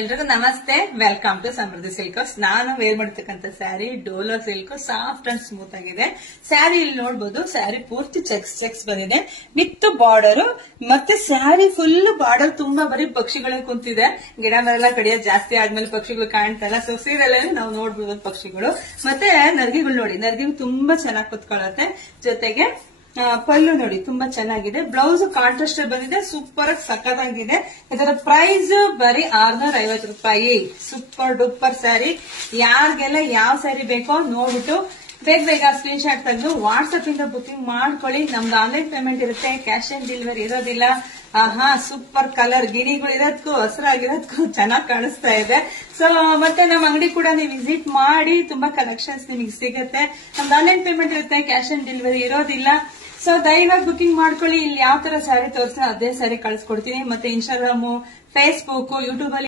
ಎಲ್ರಿಗೂ ನಮಸ್ತೆ. Welcome to Samruddhi silks. ನಾನು ವೇರ್ ಮಾಡತಕ್ಕಂತ sari Dola silk, soft and smooth ಆಗಿದೆ. ಸ್ಯಾರಿ ಇಲ್ಲಿ ನೋಡಬಹುದು. ಸ್ಯಾರಿ ಪೂರ್ತಿ ಚೆಕ್ಸ್ ಬಂದಿದೆ ವಿತ್ ಬಾರ್ಡರ್. ಮತ್ತೆ ಸ್ಯಾರಿ ಫುಲ್ ಬಾರ್ಡರ್ ತುಂಬಾ ಬರೀ ಪಕ್ಷಿಗಳೇ ಕುಂತಿದೆ. ಗಿಡ ಮರ ಕಡಿಯೋದು ಜಾಸ್ತಿ ಆದ್ಮೇಲೆ ಪಕ್ಷಿಗಳು ಕಾಣ್ತಲ್ಲ. ಸೊ ಸೀರೆಲ್ಲ ನಾವು ನೋಡ್ಬೋದು ಪಕ್ಷಿಗಳು. ಮತ್ತೆ ನರ್ಗಿಗಳು ನೋಡಿ, ನರ್ಗಿಗಳು ತುಂಬಾ ಚೆನ್ನಾಗಿ ಕುತ್ಕೊಳ್ಳುತ್ತೆ. ಜೊತೆಗೆ ಪಲ್ಲು ನೋಡಿ ತುಂಬಾ ಚೆನ್ನಾಗಿದೆ. ಬ್ಲೌಸ್ ಕಾಂಟ್ರಾಸ್ಟ್ ಬಂದಿದೆ, ಸೂಪರ್ ಆಗಿ ಸಖತ್ತಾಗಿದೆ. ಇದರ ಪ್ರೈಸ್ ಬರೀ 650 ರೂಪಾಯಿ. Super duper sari. ಯಾರಿಗೆಲ್ಲ ಯಾವ ಸ್ಯಾರಿ ಬೇಕೋ ನೋಡ್ಬಿಟ್ಟು ಬೇಗ ಸ್ಕ್ರೀನ್ ಶಾಟ್ ತೆಗೆದು ವಾಟ್ಸ್ಆಪ್ ಇಂದ ಬುಕಿಂಗ್ ಮಾಡ್ಕೊಳ್ಳಿ. ನಮ್ದು ಆನ್ಲೈನ್ ಪೇಮೆಂಟ್ ಇರುತ್ತೆ, ಕ್ಯಾಶ್ ಆನ್ ಡೆಲಿವರಿ ಇರೋದಿಲ್ಲ. ಸೂಪರ್ ಕಲರ್ ಗಿಣಿಗಳು ಇರೋದಕ್ಕೂ ಹಸಿರಾಗಿರೋದಕ್ಕೂ ಚೆನ್ನಾಗಿ ಕಾಣಿಸ್ತಾ ಇದೆ. ಸೊ ಮತ್ತೆ ನಮ್ಮ ಅಂಗಡಿ ಕೂಡ ನೀವು ವಿಸಿಟ್ ಮಾಡಿ, ತುಂಬಾ ಕಲೆಕ್ಷನ್ಸ್ ನಿಮಗೆ ಸಿಗುತ್ತೆ. ನಮ್ದು ಆನ್ಲೈನ್ ಪೇಮೆಂಟ್ ಇರುತ್ತೆ, ಕ್ಯಾಶ್ ಆನ್ ಡೆಲಿವರಿ ಇರೋದಿಲ್ಲ. ಸೊ ದಯವಾಗಿ ಬುಕಿಂಗ್ ಮಾಡ್ಕೊಳ್ಳಿ. ಇಲ್ಲಿ ಯಾವ ತರ ಸ್ಯಾರಿ ತೋರಿಸ್ತಾ ಅದೇ ಸ್ಯಾರಿ ಕಳಿಸ್ಕೊಡ್ತೀನಿ. ಮತ್ತೆ ಇನ್ಸ್ಟಾಗ್ರಾಮು, ಫೇಸ್ಬುಕ್, ಯೂಟ್ಯೂಬ್ ಅಲ್ಲಿ